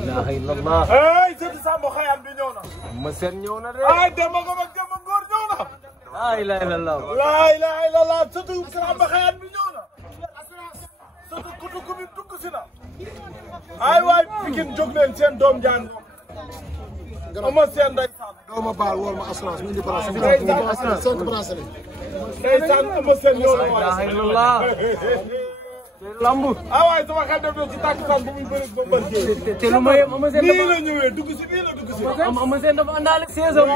ilaha illallah. Hey, sëñ Samba Xayaan bi ñëw na. Eumeu Sène ñëw na de. Ay Demba Ngom ak Demba Ngor ñëw na. La ilaha illallah. La ilaha illallah sëñ Samba Xayaan bi ñëw na. sëñ Kutuku bi dugg si na. ay waay Pikine jóg leen seen doom jàng. Eumeu Sène ndeysaan. doo ma baal wóor ma assurance mu indi bracelet. ndeysaan 5 bracelet. ndeysaan Eumeu Sène ñëw na. La ilaha illallah. lamb. ah waay sama xel def na ci tàkkusaan bu muy bëri ba mbër jël. te lu may Eumeu Sène nii la ñëwee dugg si nii la dugg si. Eumeu Sène dafa àndaale saison.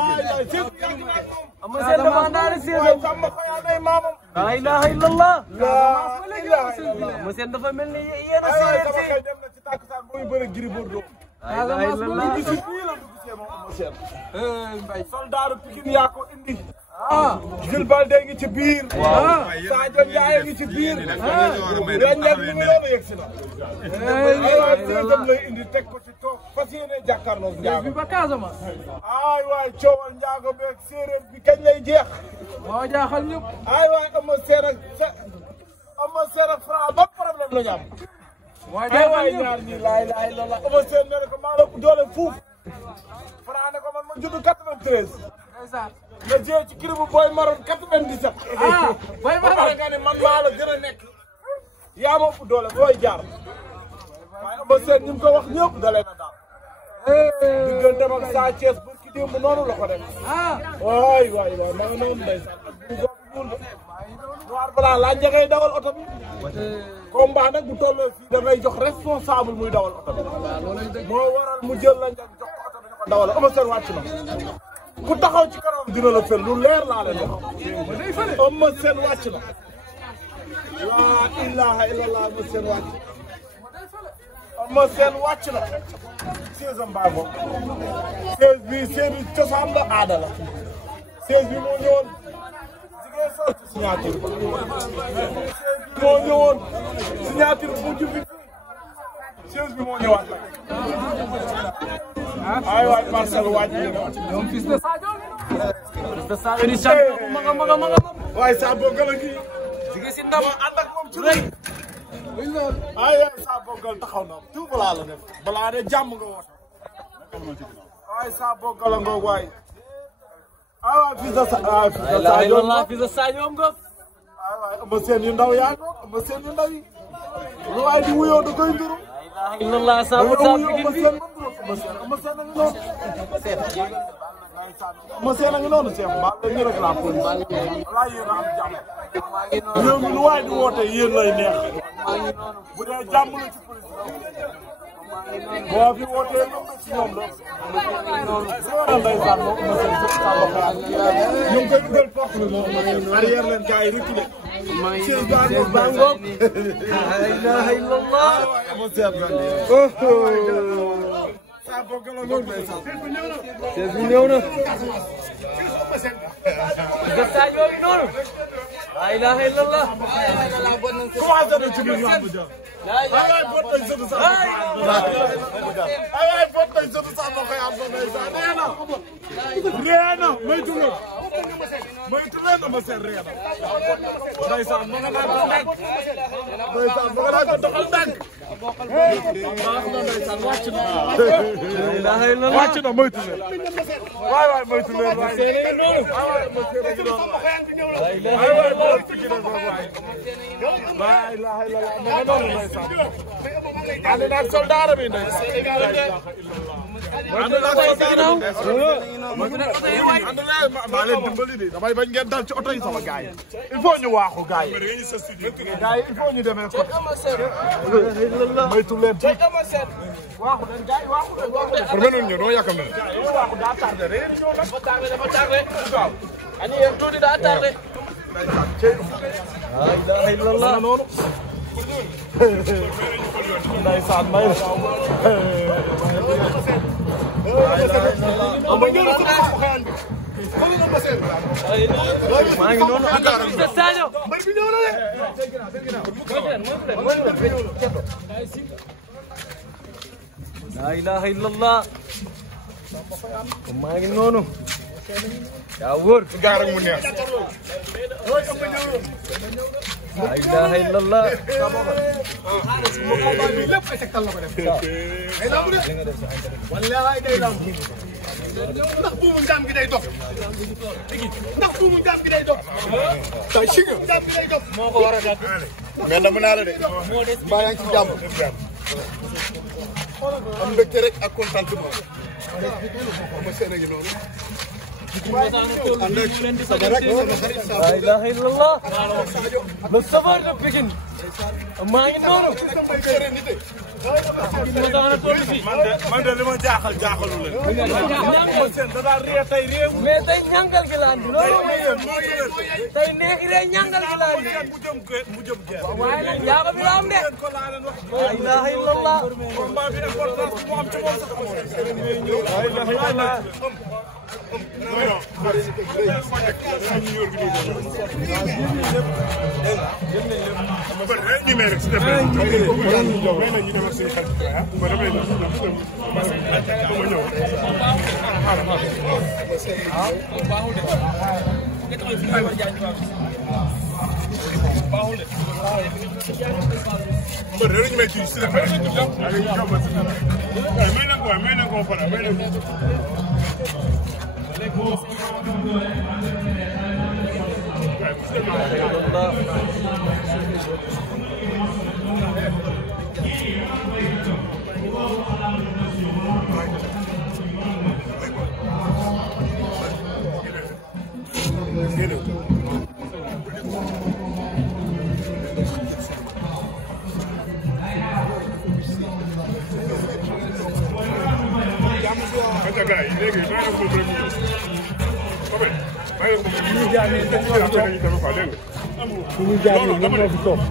Eumeu Sène dafa àndaale saison. Samba Xayaan ay maamam. La ilaha illallah. la ilaha Eumeu Sène dafa mel ni yéen a ay sama xel dem na ci tàkkusaan bu muy bëri Gris Bordeaux. La ilaha illallah. dugg si nii la dugg see moom Eumeu Sène. Mbaye soldaaru Pikine yaa ko indi. Jules Baldé ngi ci biir. Sadio Ndiaye ngi ci biir. Randiat mi ngi noonu yegg si na. ay waay séesam lay indi teg ko ci toog fas yéene jàkkaarloo Ndiago. ay waay coowal Ndiago beeg séeréer bi kañ lay jeex. moo jaaxal ñëpp. ay waay Eumeu Sène ak Franc ba problème la ñu am. ay waay ñaar ñii laa ilaaha illallaah Eumeu Sène ne ko maa la doole fuuf. Franc ne ko man ma judd 93. nga jiyee ci kii bu Boy Maroon 97. Boy Maroon nga ne man maa la gën a nekk. yaa ma ëpp doole booy jaar. waaye Eumeu Sène ñi mu ko wax ñëpp da leen a daal. digganteem ak Sa Thiès bu ki démb noonu la ko def. waay ma nga noonu ndeysaan ak bu boobu ñuul de. noir blanc laa njëkkee dawal oto bi. combat nag bu tolloo fii da ngay jox responsable muy dawal oto bi. moo waral mu jël la njëkk jox ko oto bi ne ko dawal Eumeu Sène wàcc na. ku taxaw ci kanam dina la fel lu leer laa leen wax. Eumeu Sène wàcc na. laa ilaha illallah Eumeu Sène wàcc. Eumeu Sène wàcc na. Seesam baa moom. sees bi seeni cosaan la aada la. sees bi moo ñëwoon. jigéen sol ci signature bi. sees bi moo ñëwoon. signature bu mujj bi. sees bi moo ñëwaat nag. ay waay Marcel wàcc na. ñoom fils de Sadio. fils de Sadio di champion maga. waaye saa boggal ak kii. jigéen si ndam ànd ak moom ci rëy. ay saa boggal taxaw na tout balaa la def. balaa de jàmm nga woote. ay saa boggal a ngoog waay. ay waay fils de Sadio. fils de Sadio nga. ay waay Eumeu Sène yu ndaw yaa ngoog Eumeu Sène yu ndaw yi. lu waay di wuyoo da koy nduru. illallah saabu Pikine bi. Eumeu Sène a ngi noonu. Eumeu Sène a ngi noonu Cheikh Ba dañuy rek la police. walaay yéen a am jàmm. réew mi lu waay di woote yéen lay neex. bu dee jàmm la ci police boo fi wootee ñoom ci ñoom la. loolu ndeysaan moom Eumeu Sène sëñ Samba Xayaan. ñu ngi koy dugal foofu la moom. arrière leen gars yi reculé. Cheikh Ba ngoog. la ilaha illallah. Eumeu Sène la. saa boggal a ngoog ndeysaan. sees bi ñëw na. de Sadio yi noonu. la ilaha illallah. commencé na ci biir ñu am jàmm. ay waay bot nañ sëtu Samba Xayaan. ay waay bot nañ sëtu Samba Xayaan ba ndeysaan reena moytu leen Eumeu Sène reena ndeysaan ma nga naan ko ndànk ndeysaan ma nga naan ko doxal ndànk baax na ndeysaan wàcc na la ilaha illallah. wàcc na moytu leen waay moytu leen waay waay Eumeu Sène ngi noonu waay waay bool fiki na boobu waay la ilaha illallah ma nga noonu ndeysaan ànd naag soldaar bi ndeysaan ànd naag soldaar bi maa leen dimbali de damay bañ ngeen dal ci oto yi sama gars yi il faut ñu waaxu gars yi gars yi il faut ñu demee côté moytu leen tuuti waaxu leen gars yi waaxu leen pour mënoon ñëw doo yàkkam ne waaxu daa tardé rek ñëw nag dafa tardé waaw ani yéen tuuti daa tardé la ilaha illallah. noonu ndeysaan may maa ngi noonu ànd ak fils de Sadio. la ilaha illallah. maa ngi noonu. yaa wóor. gaar ak mu neex La ilaha illallah. mo combat bi lépp ay tegtal la ko def. ay lamb de. wallahi day lamb. ndax buumu njaam gi day dox. ndax buumu njaam gi day dox. tay si nga. njaam gi day dox. moo ko war a def. mais dama naa la de. mbaa yaa ngi ci jàmm. am mbégte rek ak contentement. ma seen a ngi noonu. La ilaha illallah. Le sauveur de Pikine. maa ngi noonu. man de li ma jaaxalu leen. mais tey ñàngal gi la andi loolu tey neexi rek ñàngal gi la andi. waaye nag njaago bi la am de. La ilaha illallah. Ñu jaar ni